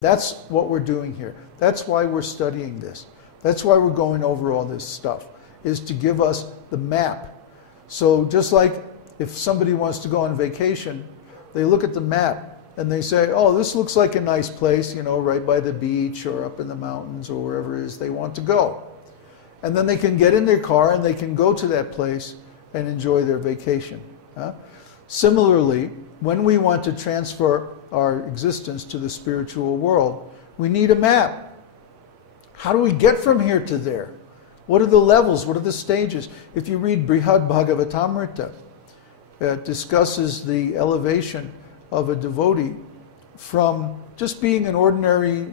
That's what we're doing here. That's why we're studying this. That's why we're going over all this stuff, is to give us the map. So just like if somebody wants to go on vacation, they look at the map and they say, oh, this looks like a nice place, you know, right by the beach or up in the mountains or wherever it is they want to go. And then they can get in their car and they can go to that place and enjoy their vacation. Similarly, when we want to transfer our existence to the spiritual world, we need a map. How do we get from here to there? What are the levels? What are the stages? If you read Brihad Bhagavatamrita, it discusses the elevation of a devotee from just being an ordinary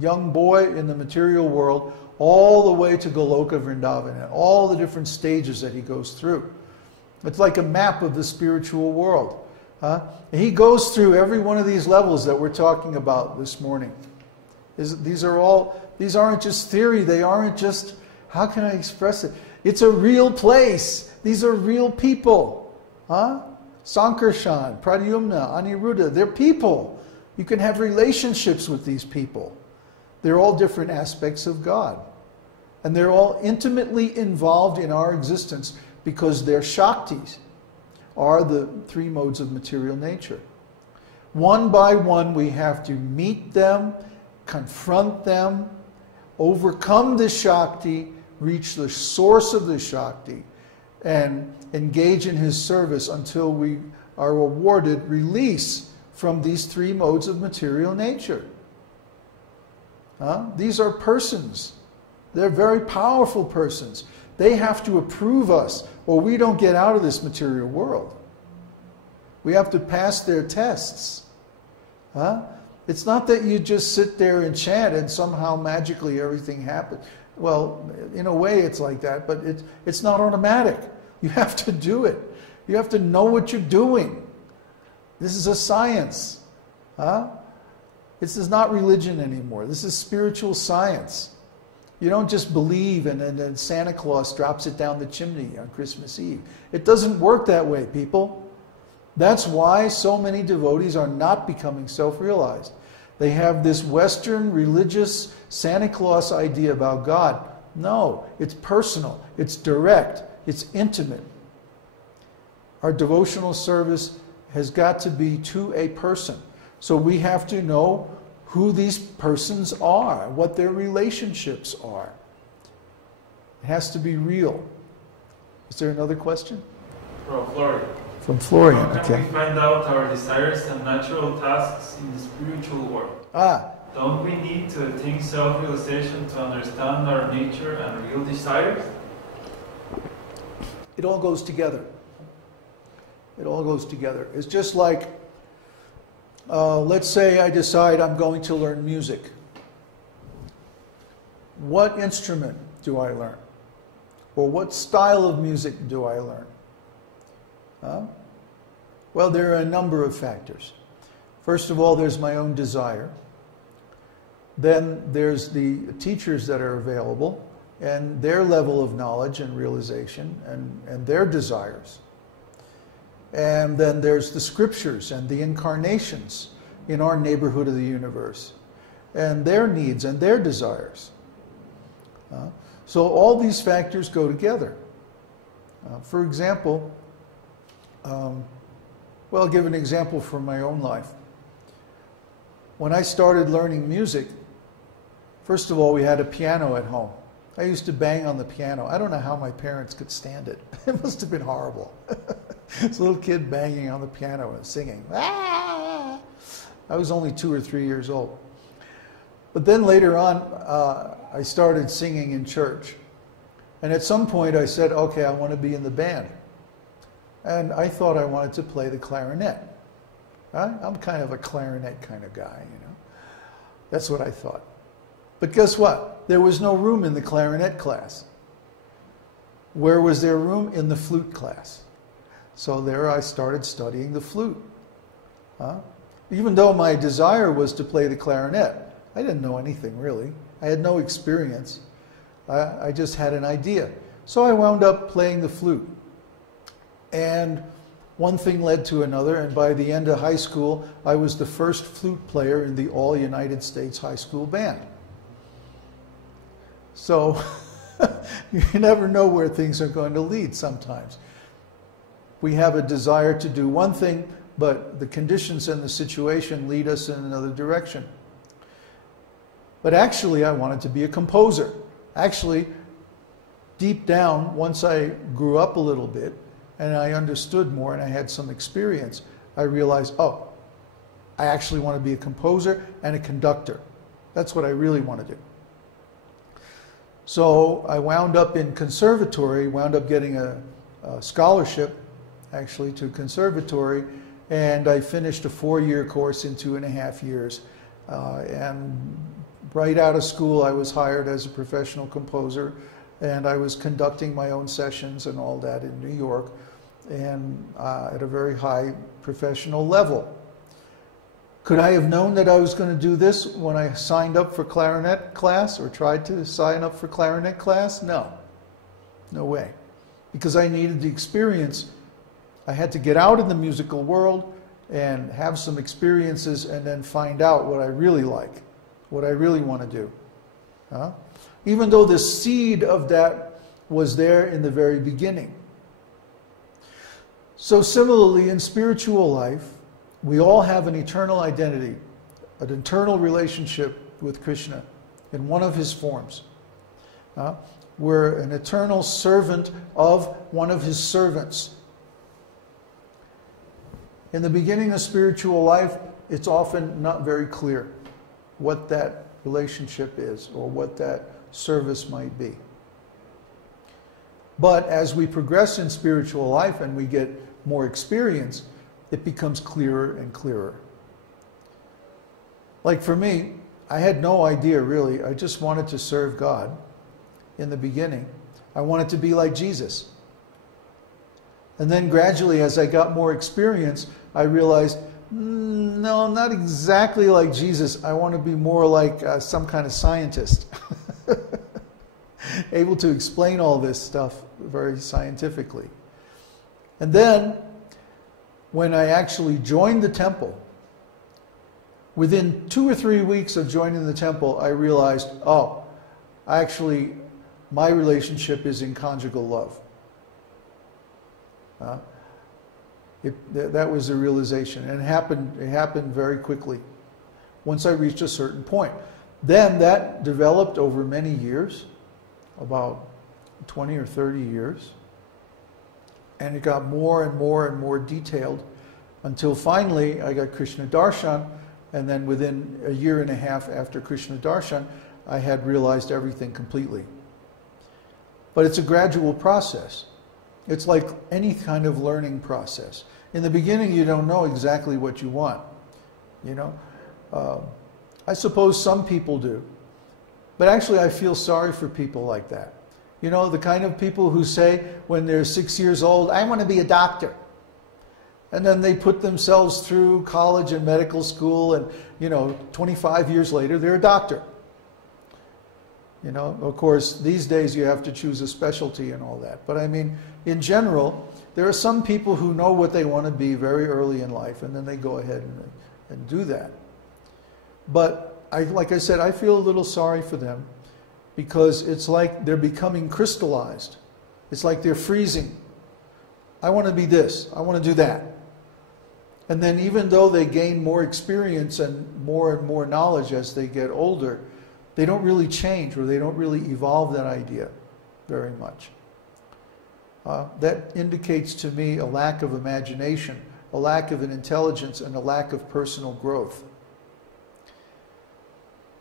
young boy in the material world all the way to Goloka Vrindavan and all the different stages that he goes through. It's like a map of the spiritual world. And he goes through every one of these levels that we're talking about this morning. These aren't just theory. They aren't just, how can I express it? It's a real place. These are real people. Sankarshan, Pradyumna, Aniruddha, they're people. You can have relationships with these people. They're all different aspects of God. And they're all intimately involved in our existence because their Shaktis are the three modes of material nature. One by one, we have to meet them, confront them, overcome the Shakti, reach the source of the Shakti, and engage in his service until we are awarded release from these three modes of material nature. These are persons. They're very powerful persons. They have to approve us, or we don't get out of this material world. We have to pass their tests. It's not that you just sit there and chant and somehow magically everything happens. Well, in a way it's like that, but it's not automatic. You have to do it. You have to know what you're doing. This is a science. This is not religion anymore. This is spiritual science. You don't just believe and then Santa Claus drops it down the chimney on Christmas Eve. It doesn't work that way, people. That's why so many devotees are not becoming self-realized. They have this Western religious Santa Claus idea about God. No, it's personal, it's direct, it's intimate. Our devotional service has got to be to a person. So we have to know who these persons are, what their relationships are. It has to be real. Is there another question? From Florida. From Florian, okay. How can we find out our desires and natural tasks in the spiritual world? Don't we need to attain self-realization to understand our nature and real desires? It all goes together. It all goes together. It's just like, let's say I decide I'm going to learn music. What instrument do I learn? Or what style of music do I learn? Well, there are a number of factors. First of all, there's my own desire. Then there's the teachers that are available and their level of knowledge and realization and their desires. And then there's the scriptures and the incarnations in our neighborhood of the universe and their needs and their desires. So all these factors go together. For example, well, I'll give an example from my own life. When I started learning music, first of all, we had a piano at home. I used to bang on the piano. I don't know how my parents could stand it. It must have been horrible. This little kid banging on the piano and singing. Ah! I was only 2 or 3 years old. But then later on, I started singing in church. And at some point I said, okay, I want to be in the band. And I thought I wanted to play the clarinet. I'm kind of a clarinet kind of guy, you know. That's what I thought. But guess what? There was no room in the clarinet class. Where was there room? In the flute class. So there I started studying the flute. Even though my desire was to play the clarinet, I didn't know anything really. I had no experience. I just had an idea. So I wound up playing the flute. And one thing led to another, and by the end of high school, I was the first flute player in the all United States high school band. So you never know where things are going to lead sometimes. We have a desire to do one thing, but the conditions and the situation lead us in another direction. But actually, I wanted to be a composer. Actually, deep down, once I grew up a little bit and I understood more and I had some experience, I realized, oh, I actually want to be a composer and a conductor. That's what I really want to do. So I wound up in conservatory, wound up getting a scholarship, actually, to conservatory, and I finished a 4-year course in 2.5 years. And right out of school, I was hired as a professional composer, and I was conducting my own sessions and all that in New York, and at a very high professional level. Could I have known that I was going to do this when I signed up for clarinet class or tried to sign up for clarinet class? No. No way. Because I needed the experience. I had to get out in the musical world and have some experiences and then find out what I really like, what I really want to do. Even though the seed of that was there in the very beginning. So similarly, in spiritual life, we all have an eternal identity, an eternal relationship with Krishna in one of his forms. We're an eternal servant of one of his servants. In the beginning of spiritual life, it's often not very clear what that relationship is or what that service might be. But as we progress in spiritual life and we get more experience, it becomes clearer and clearer. Like for me, I had no idea really. I just wanted to serve God in the beginning. I wanted to be like Jesus. And then gradually, as I got more experience, I realized, no, I'm not exactly like Jesus. I want to be more like some kind of scientist. Able to explain all this stuff very scientifically. And then, when I actually joined the temple, within 2 or 3 weeks of joining the temple, I realized, oh, actually, my relationship is in conjugal love. That was the realization, and it happened very quickly once I reached a certain point. Then that developed over many years, about 20 or 30 years, and it got more and more and more detailed until finally I got Krishna Darshan, and then within a 1.5 years after Krishna Darshan, I had realized everything completely. But it's a gradual process. It's like any kind of learning process. In the beginning, you don't know exactly what you want. You know, I suppose some people do. But actually, I feel sorry for people like that. You know, the kind of people who say when they're 6 years old, I want to be a doctor. And then they put themselves through college and medical school, and, you know, 25 years later, they're a doctor. You know, of course, these days you have to choose a specialty and all that. But I mean, in general, there are some people who know what they want to be very early in life, and then they go ahead and do that. But like I said, I feel a little sorry for them because it's like they're becoming crystallized. It's like they're freezing. I want to be this. I want to do that. And then even though they gain more experience and more knowledge as they get older, they don't really change, or they don't really evolve that idea very much. That indicates to me a lack of imagination, a lack of an intelligence, and a lack of personal growth.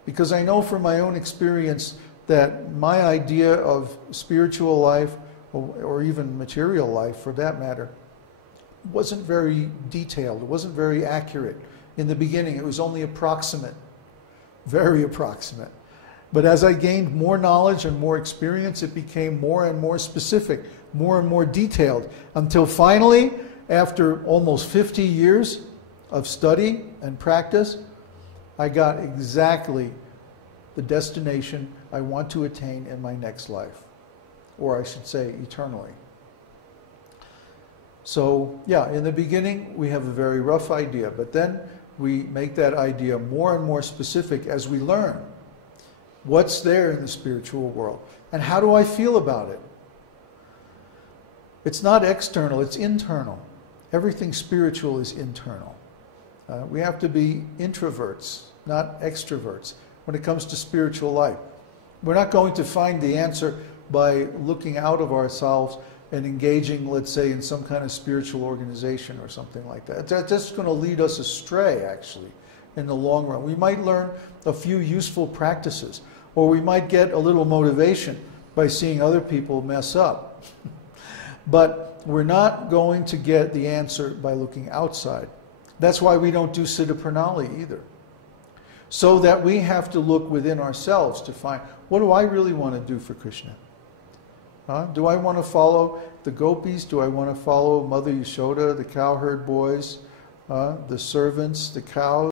Because I know from my own experience that my idea of spiritual life, or even material life for that matter, wasn't very detailed. It wasn't very accurate. In the beginning, it was only approximate, very approximate. But as I gained more knowledge and more experience, it became more and more specific, more and more detailed, until finally, after almost 50 years of study and practice, I got exactly the destination I want to attain in my next life, or I should say eternally. So, yeah, in the beginning, we have a very rough idea, but then we make that idea more and more specific as we learn what's there in the spiritual world. And how do I feel about it? It's not external, it's internal. Everything spiritual is internal. We have to be introverts, not extroverts, when it comes to spiritual life. We're not going to find the answer by looking out of ourselves and engaging, let's say, in some kind of spiritual organization or something like that. That's just going to lead us astray, actually, in the long run. We might learn a few useful practices, or we might get a little motivation by seeing other people mess up. But we're not going to get the answer by looking outside. That's why we don't do Siddha Pranali either. So that we have to look within ourselves to find, what do I really want to do for Krishna? Do I want to follow the gopis? Do I want to follow Mother Yashoda, the cowherd boys, the servants, the cows?